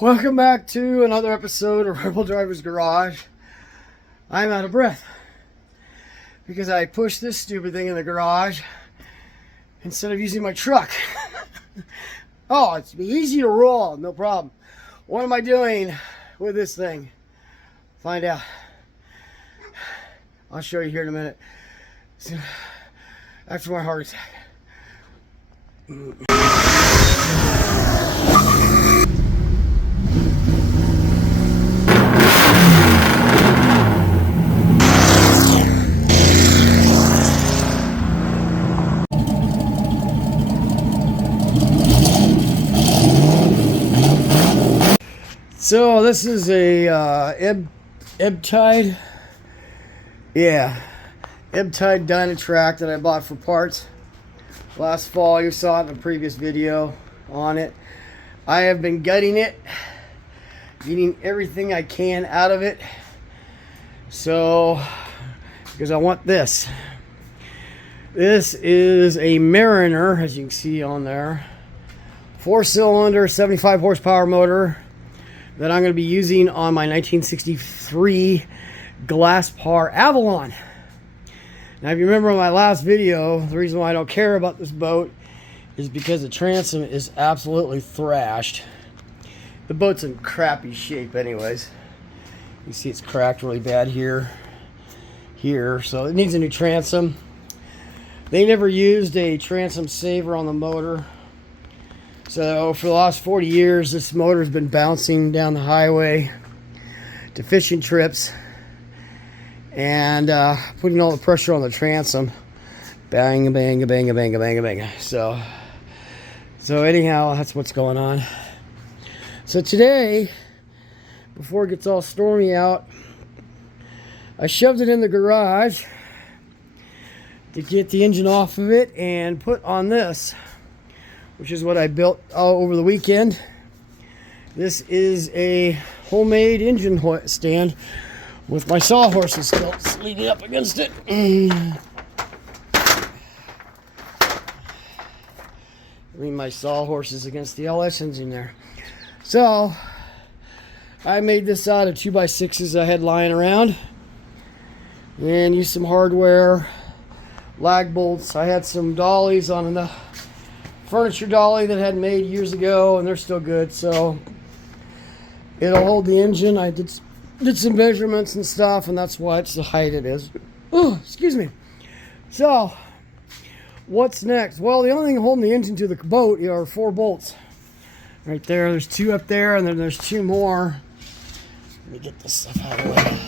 Welcome back to another episode of Rebel Driver's Garage. I'm out of breath because I pushed this stupid thing in the garage instead of using my truck. Oh, it's easy to roll, no problem. What am I doing with this thing? Find out. I'll show you here in a minute. So, after my heart attack. So this is a ebb tide. Yeah, ebb tide Dynatrack that I bought for parts last fall. You saw it in the previous video on it. I have been gutting it, getting everything I can out of it. So, because I want this. This is a Mariner, as you can see on there. 4-cylinder, 75 horsepower motor that I'm going to be using on my 1963 Glass Par Avalon. Now, if you remember in my last video, the reason why I don't care about this boat is because the transom is absolutely thrashed. The boat's in crappy shape anyways. You see it's cracked really bad here, so it needs a new transom. They never used a transom saver on the motor. So for the last 40 years, this motor has been bouncing down the highway to fishing trips and putting all the pressure on the transom. Bang, bang, bang, bang, bang, bang. So anyhow, that's what's going on. So today, before it gets all stormy out, I shoved it in the garage to get the engine off of it and put on this, which is what I built all over the weekend. This is a homemade engine stand with my sawhorses still leaning up against it. Lean my sawhorses against the LS engine there. So I made this out of 2x6s I had lying around and used some hardware, lag bolts. I had some dollies on the furniture dolly that I had made years ago, and they're still good, so it'll hold the engine. I did some measurements and stuff, and that's why it's the height it is. Oh, excuse me. So what's next? Well, the only thing holding the engine to the boat are 4 bolts right there. There's 2 up there, and then there's 2 more. Let me get this stuff out of the way.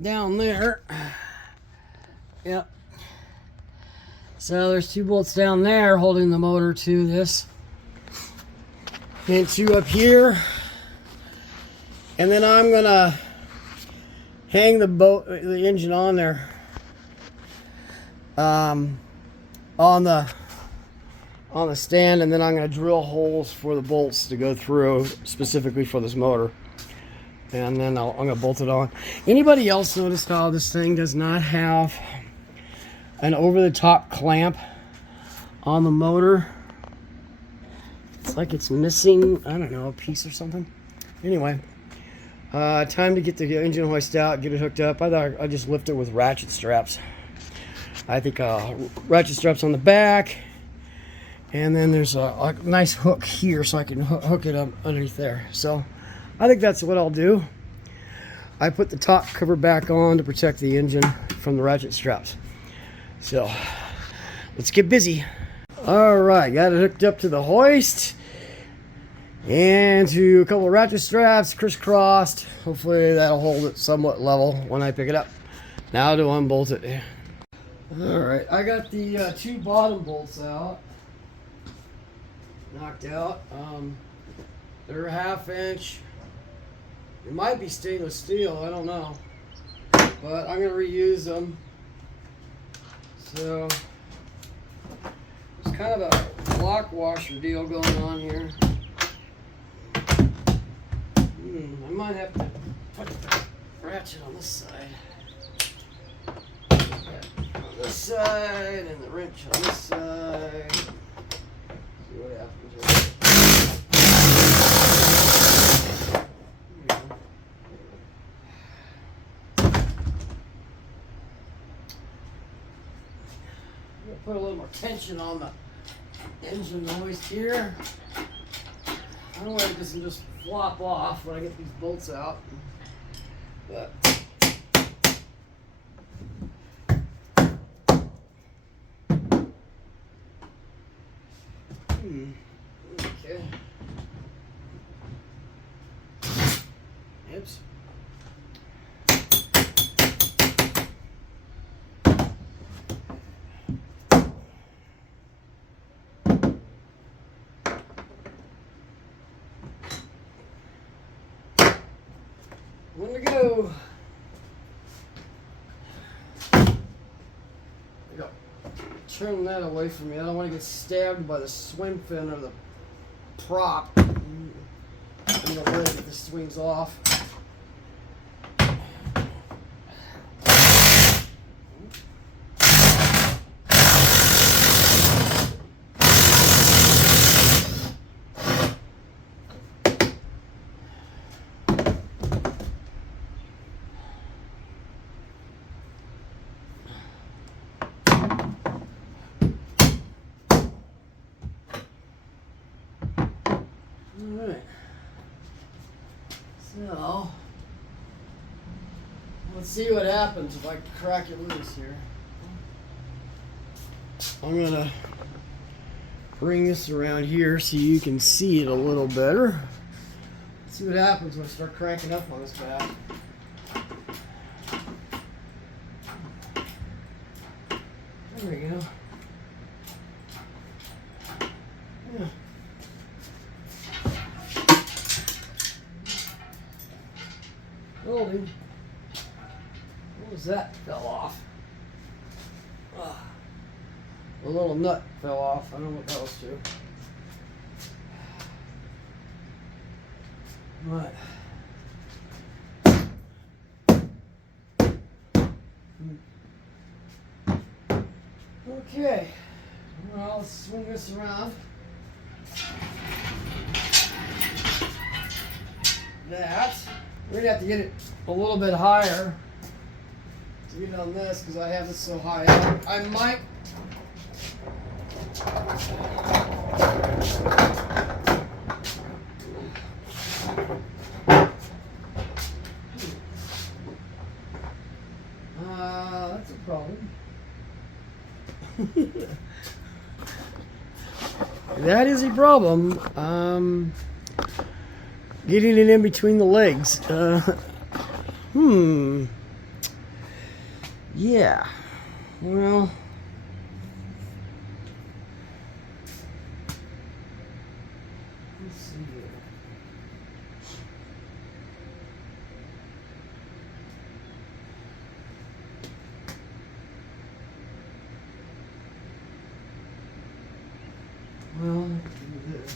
Down there. Yep. So there's 2 bolts down there holding the motor to this, and 2 up here, and then I'm gonna hang the engine on there, on the stand, and then I'm gonna drill holes for the bolts to go through specifically for this motor. And then I'm going to bolt it on. Anybody else notice how this thing does not have an over-the-top clamp on the motor? It's like it's missing, I don't know, a piece or something. Anyway, time to get the engine hoist out, get it hooked up. I thought I'd just lift it with ratchet straps. I think ratchet straps on the back. And then there's a nice hook here so I can hook it up underneath there. So I think that's what I'll do. I put the top cover back on to protect the engine from the ratchet straps. So let's get busy. All right, got it hooked up to the hoist and to a couple of ratchet straps crisscrossed. Hopefully that'll hold it somewhat level when I pick it up. Now to unbolt it. All right, I got the 2 bottom bolts out, knocked out. They're a 1/2 inch. It might be stainless steel, I don't know, but I'm going to reuse them. So it's kind of a block washer deal going on here. I might have to put the ratchet on this side. this side and the wrench on this side. See what happens here. Put a little more tension on the engine hoist here. I don't want it to just flop off when I get these bolts out. But okay. Oops. When to go. There we go. Turn that away from me. I don't want to get stabbed by the swim fin or the prop. I'm going to get the swings off. Alright, so let's see what happens if I crack it loose here. I'm going to bring this around here so you can see it a little better. Let's see what happens when I start cranking up on this back. There we go. Yeah. Holding. What was that? Fell off. A little nut fell off. I don't know what that was to. Right. Okay. Well, let's swing this around. That. We're gonna have to get it a little bit higher to get it on this because I have this so high up. I might that's a problem. That is a problem. Getting it in between the legs. Yeah. Well. Let's see here. Well, let's do this.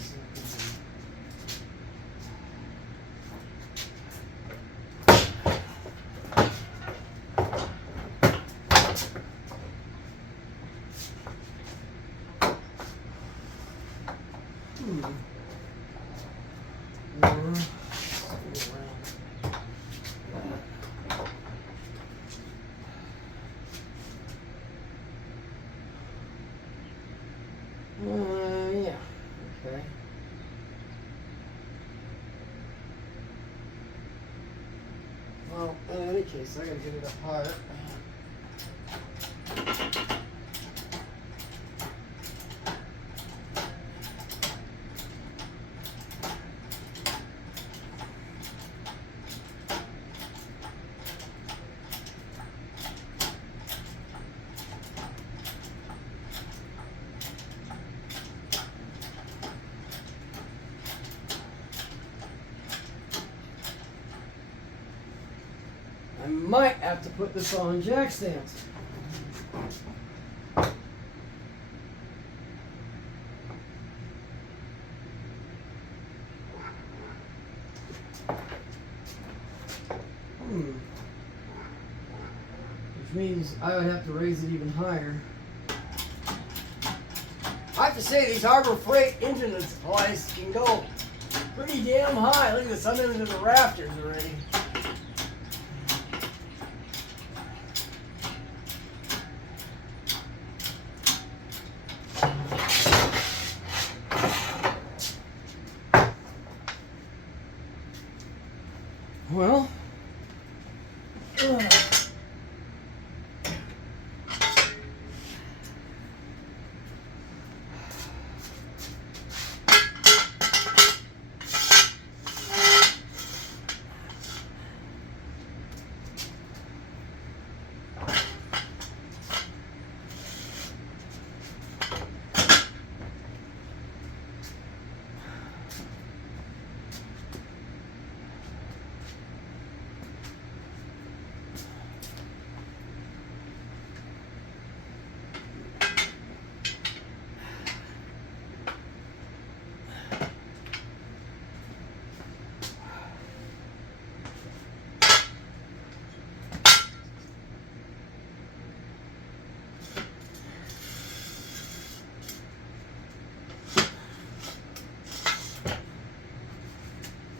Yeah. Okay. Well, in any case, I gotta get it up higher. I might have to put this on jack stands. which means I would have to raise it even higher. I have to say, these Harbor Freight engine supplies can go pretty damn high. Look at this, I'm into the rafters already. Well,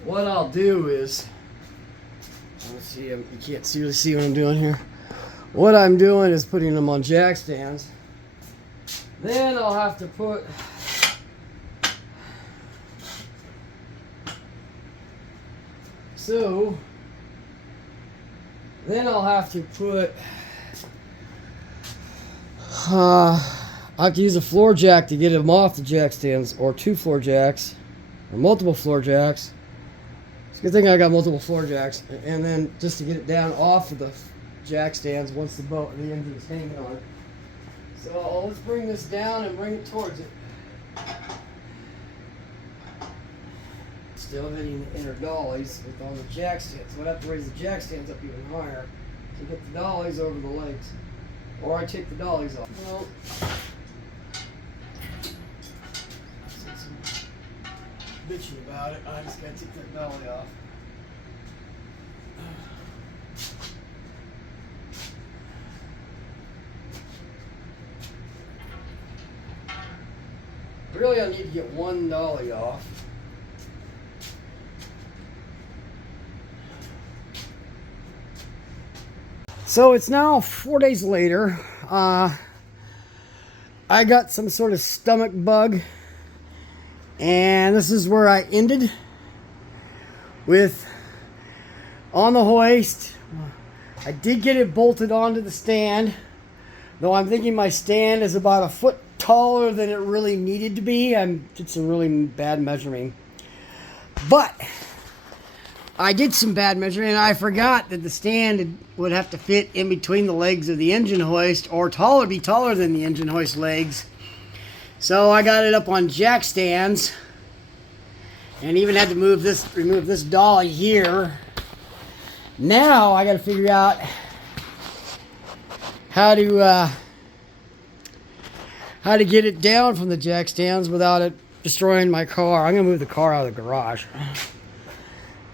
what I'll do is, let's see, you can't really see what I'm doing here. What I'm doing is putting them on jack stands. Then I'll have to put I have to use a floor jack to get them off the jack stands, or 2 floor jacks, or multiple floor jacks. It's a good thing I got multiple floor jacks, and then just to get it down off of the jack stands once the engine is hanging on it. So let's bring this down and bring it towards it. Still hitting the inner dollies on the jack stands. So I'd have to raise the jack stands up even higher to get the dollies over the legs. Or I take the dollies off. Well, bitching about it, I just gotta take that dolly off. Really, I need to get one dolly off. So it's now 4 days later. I got some sort of stomach bug, and this is where I ended with on the hoist. I did get it bolted onto the stand, though I'm thinking my stand is about a foot taller than it really needed to be. I did some really bad measuring, but I did some bad measuring, and I forgot that the stand would have to fit in between the legs of the engine hoist, or be taller than the engine hoist legs. So I got it up on jack stands, and even had to remove this dolly here. Now I got to figure out how to get it down from the jack stands without it destroying my car. I'm gonna move the car out of the garage.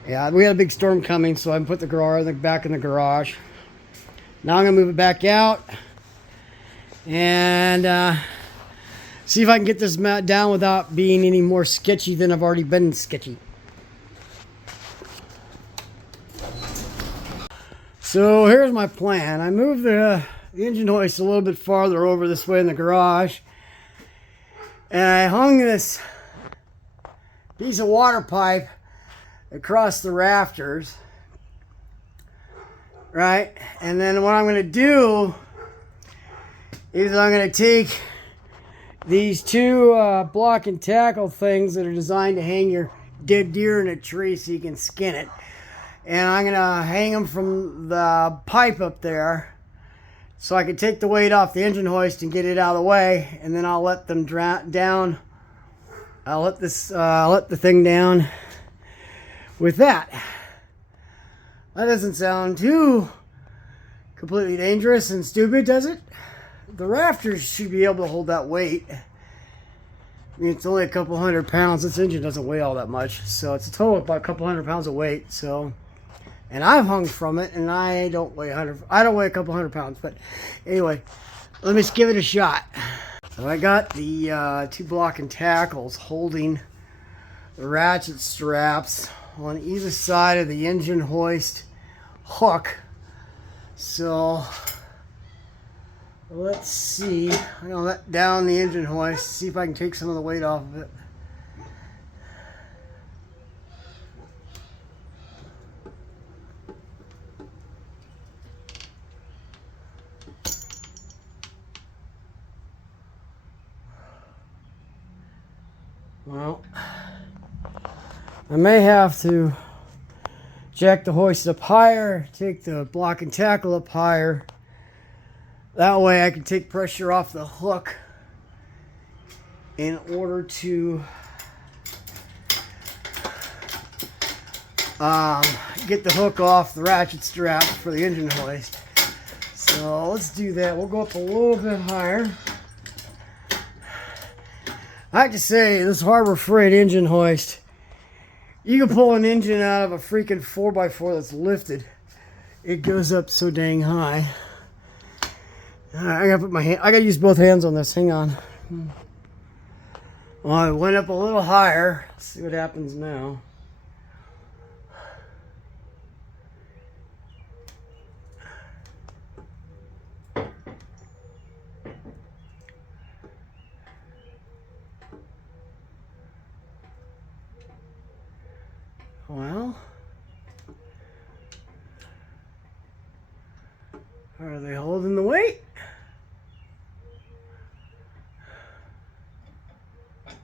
Yeah, we had a big storm coming, so I put the car back in the garage. Now I'm gonna move it back out and see if I can get this mat down without being any more sketchy than I've already been sketchy. So here's my plan. I moved the engine hoist a little bit farther over this way in the garage, and I hung this piece of water pipe across the rafters, right? And then what I'm going to do is I'm going to take these 2 block and tackle things that are designed to hang your dead deer in a tree so you can skin it, and I'm going to hang them from the pipe up there so I can take the weight off the engine hoist and get it out of the way, and then I'll let them down. I'll let the thing down with that. That doesn't sound too completely dangerous and stupid, does it? The rafters should be able to hold that weight. I mean, it's only a couple 100 pounds. This engine doesn't weigh all that much, so it's a total of about a couple 100 pounds of weight. So and I've hung from it, and I don't weigh a couple hundred pounds, but anyway, let me just give it a shot. So I got the 2 blocking tackles holding the ratchet straps on either side of the engine hoist hook. So let's see. I'm gonna let down the engine hoist, see if I can take some of the weight off of it. Well, I may have to jack the hoist up higher, take the block and tackle up higher. That way I can take pressure off the hook in order to get the hook off the ratchet strap for the engine hoist. So let's do that. We'll go up a little bit higher. I have to say, this Harbor Freight engine hoist, you can pull an engine out of a freaking 4x4 that's lifted. It goes up so dang high. I gotta put my hand, I gotta use both hands on this. Hang on. Well, I went up a little higher. Let's see what happens now. Well, are they holding the weight?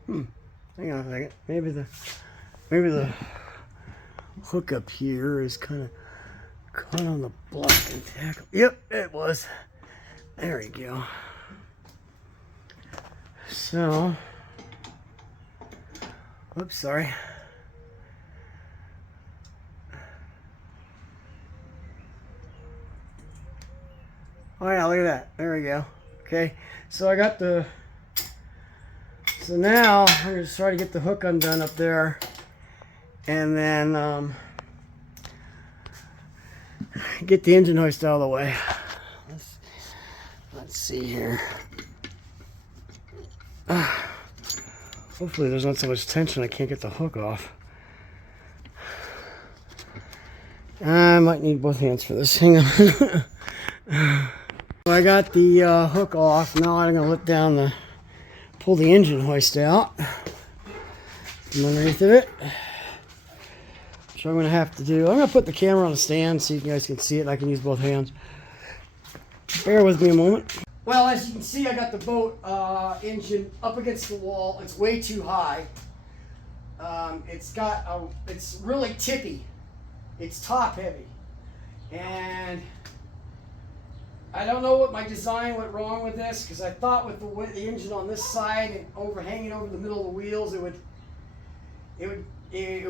Hang on a second. Maybe the hook up here is kind of caught on the block and tackle. Yep, it was. There we go. So, oops, sorry. Oh yeah, look at that. There we go. Okay, so I got the... So now I'm going to try to get the hook undone up there, and then get the engine hoist out of the way. Let's see here. Hopefully there's not so much tension I can't get the hook off. I might need both hands for this. Hang on. I got the hook off. Now I'm going to let down the... pull the engine hoist out from underneath of it, which I'm going to have to do. I'm going to put the camera on a stand so you guys can see it and I can use both hands. Bear with me a moment. Well, as you can see, I got the boat engine up against the wall. It's way too high. It's really tippy. It's top heavy. And I don't know what my design went wrong with this, because I thought with the engine on this side and hanging over the middle of the wheels, it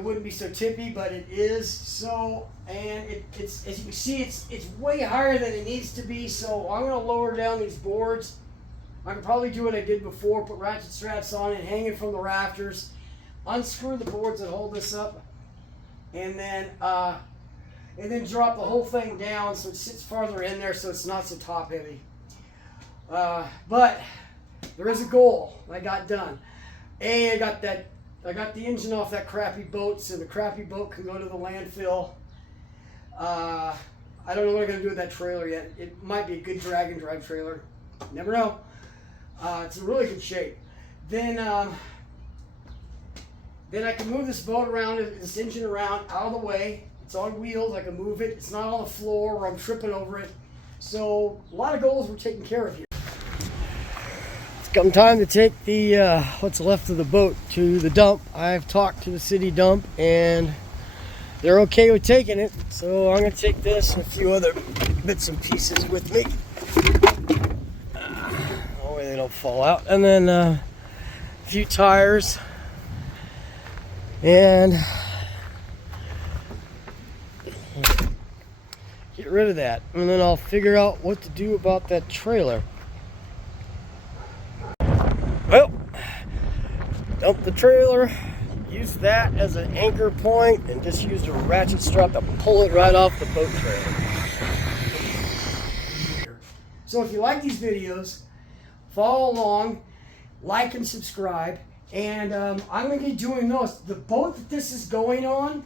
wouldn't be so tippy, but it is. So, and it's, as you can see, it's way higher than it needs to be. So I'm going to lower down these boards. I can probably do what I did before, put ratchet straps on it, hang it from the rafters, unscrew the boards that hold this up, and then drop the whole thing down so it sits farther in there so it's not so top heavy. But there is a goal I got done. I got the engine off that crappy boat so the crappy boat can go to the landfill. I don't know what I'm going to do with that trailer yet. It might be a good drag and drive trailer. Never know. It's in really good shape. Then I can move this boat around, this engine around, out of the way. It's on wheels, I can move it. It's not on the floor or I'm tripping over it. So a lot of goals were taken care of here. It's come time to take the what's left of the boat to the dump. I've talked to the city dump and they're okay with taking it. So I'm going to take this and a few other bits and pieces with me. That way they don't fall out. And then a few tires and get rid of that, and then I'll figure out what to do about that trailer. Well, dump the trailer, Use that as an anchor point and just used a ratchet strap to pull it right off the boat trailer. So if you like these videos, follow along, like and subscribe. And I'm going to be doing those. The boat that this is going on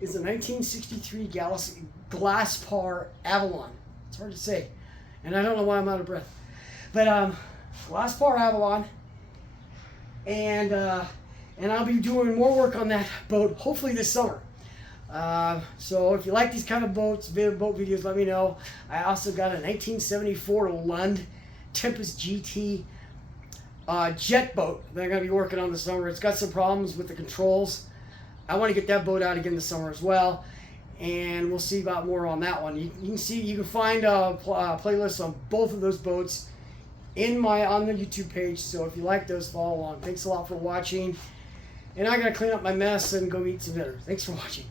is a 1963 Glasspar Avalon. It's hard to say, and I don't know why I'm out of breath. But Glasspar Avalon, and I'll be doing more work on that boat hopefully this summer. So if you like these kind of boat videos, let me know. I also got a 1974 Lund Tempest GT jet boat that I'm going to be working on this summer. It's got some problems with the controls. I want to get that boat out again this summer as well, and we'll see about more on that one. You can find playlists on both of those boats on the YouTube page. So if you like those, follow along. Thanks a lot for watching, and I got to clean up my mess and go eat some dinner. Thanks for watching.